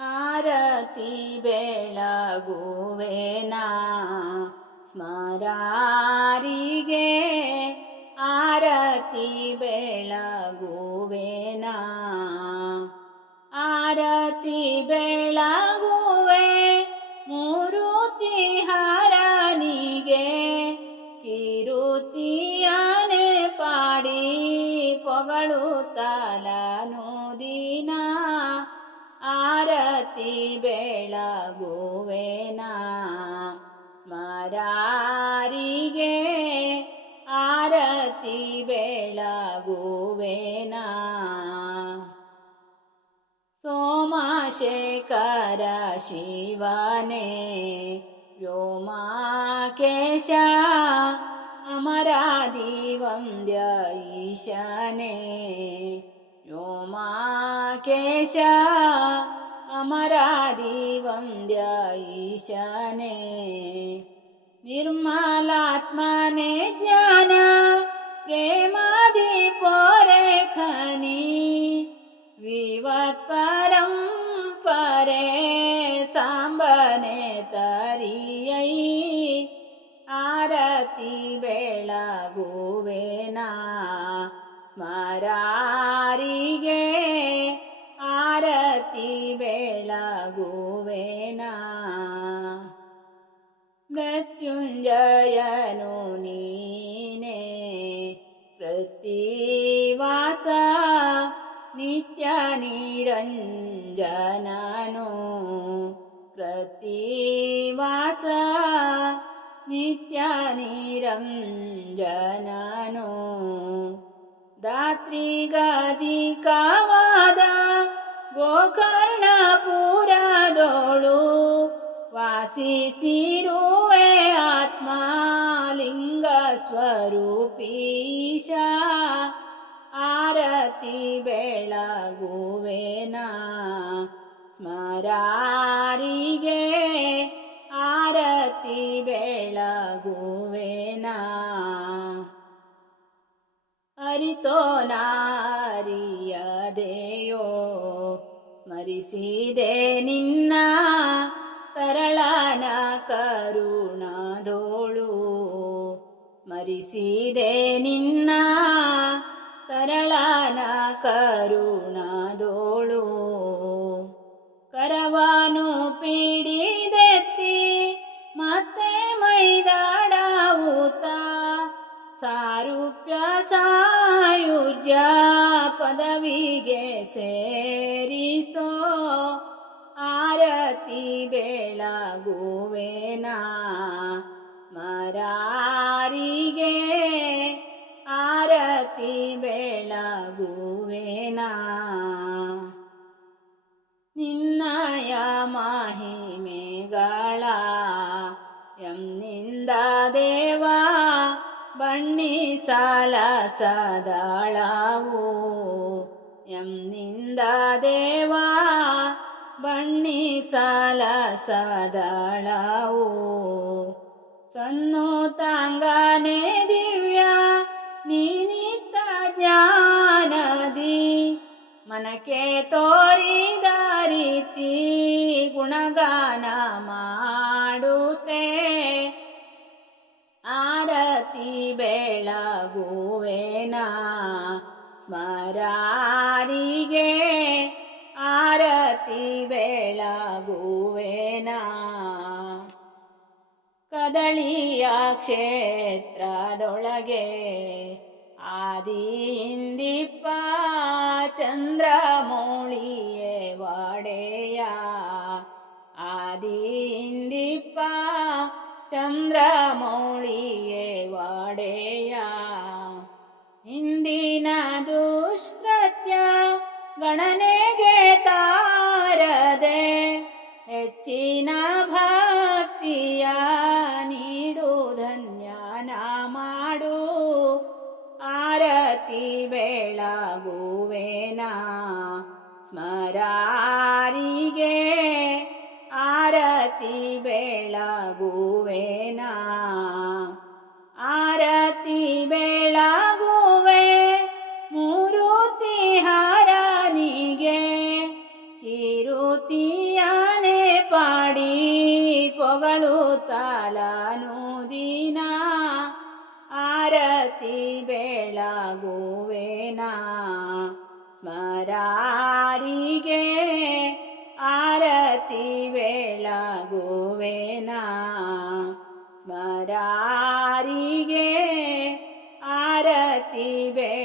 ಆರತಿ ಬೆಳಗುವೆನ ಸ್ಮರಾರಿಗೆ ಆರತಿ ಬೆಳಗುವೆನ. ಆರತಿ ಬೆಳಗುವೆ ಆರತಿ ಬೆಳಗುವೆನಾ ಸ್ಮರಾರಿಗೆ ಆರತಿ ಬೆಳಗುವೆನಾ ಸೋಮಶೇಖರ ಶಿವನೇ ವ್ಯೋಮಾಕೇಶ ಅಮರಾದಿ ವಂದ್ಯ ಈಶನೇ ವ್ಯೋಮಾಕೇಶ അമരാദിവന്ദ്യായിശാനെ നിർമ്മലാത്മാനെ ജ്ഞാന പ്രേമാദി പോരെ ഖനി. വിവത് പരം പരേ സാമ്പനെ തരിയൈ. ആരതി വേളാകുവേന സ്മരാരികേ ಆರತಿ ಬೆಳಗುವೆನಾ ಮೃತ್ಯುಂಜಯನು ನೀನೆ ಪ್ರತಿವಾಸ ನಿತ್ಯ ನಿರಂಜನನು ಪ್ರತಿವಾಸ ನಿತ್ಯ ನಿರಂಜನನು ದಾತ್ರಿಗಧಿಕವಾದ ಗೋಕರ್ಣಪುರದೋಳು ವಾಸಿಸಿರುವೆ ಆತ್ಮಲಿಂಗ ಸ್ವರೂಪೀಶ. ಆರತಿ ಬೆಳಗುವೆನ ಸ್ಮರಾರಿಗೆ ಆರತಿ ಬೆಳಗುವೆನ. ಅರಿತೋ ನಾರಿಯದೆಯೋ ಸ್ಮರಿಸಿದೆ ನಿನ್ನ ತರಳನ ಕರುಣಾದೋಳು ಸ್ಮರಿಸಿದೆ ನಿನ್ನ ತರಳನ ಕರುಣಾದೋಳು ಕರವಾನು ಪೀಡಿದೆತ್ತಿ ಮತ್ತೆ ಮೈದಾಡಾವುತ. ಸಾರೂಪ್ಯ ಸಾಯುಜ್ಯ ಪದವಿಗೆ ಸೇರಿಸೋ ಆರತಿ ಬೆಳಗುವೆನ? ಸ್ಮರಾರಿಗೆ ಆರತಿ ಬೆಳಗುವೆನ? ನಿನ್ನಯ ಮಹಿಮೆಗಳ ಎಂನಿಂದ ದೇವ ಬಣ್ಣಿಸಲ ಸದಳವು. ದೇವಾ, ಬಣ್ಣಿ ಸಾಲ ಸದಾಳಾವು. ಸನ್ನು ತಂಗಾನೆ ದಿವ್ಯ, ನೀನಿತ್ತ ಜ್ಞಾನದಿ. ಮನಕ್ಕೆ ತೋರಿದ ರೀತಿ ಗುಣಗಾನ ಮಾಡುತ್ತೆ. ಆರತಿ ಬೆಳಗುವೆನ? ಸ್ಮರಾರಿಗೆ ಆರತಿ ಬೆಳಗುವೆನ? ಕದಳಿಯ ಕ್ಷೇತ್ರದೊಳಗೆ ಆದಿಯಿಂದಿಪ್ಪ ಚಂದ್ರಮೌಳಿಯೇ ವಾಡೆಯ? ಆದಿಯಿಂದಿಪ್ಪ ಚಂದ್ರಮೌಳಿಯೇ ವಾಡೆಯ. ಹಿಂದಿನ ದುಷ್ಕೃತ್ಯ ಗಣನೆಗೆ ತಾರದೆ, ಹೆಚ್ಚಿನ ಭಕ್ತಿಯ ನೀಡು ಧನ್ಯನ ಮಾಡು. ಆರತಿ ಬೆಳಗುವೆನ, ಸ್ಮರಾರಿಗೆ ಆರತಿ ಬೆಳಗುವೆನಾ ಆರತಿ ಬೆಳಗುವೆ ಮೂರುತಿ ಹಾರನಿಗೆ ಕಿರುತಿಯನೆ ಪಾಡಿ ಪೊಗಳುತ್ತಲಾನು ದಿನ. ಆರತಿ ಬೆಳಗುವೆನಾ? ಸ್ಮರಾರಿಗೆ ಆರತಿ ಬೆಳಗುವೆನಾ? ಪ್ರತಿಭೆ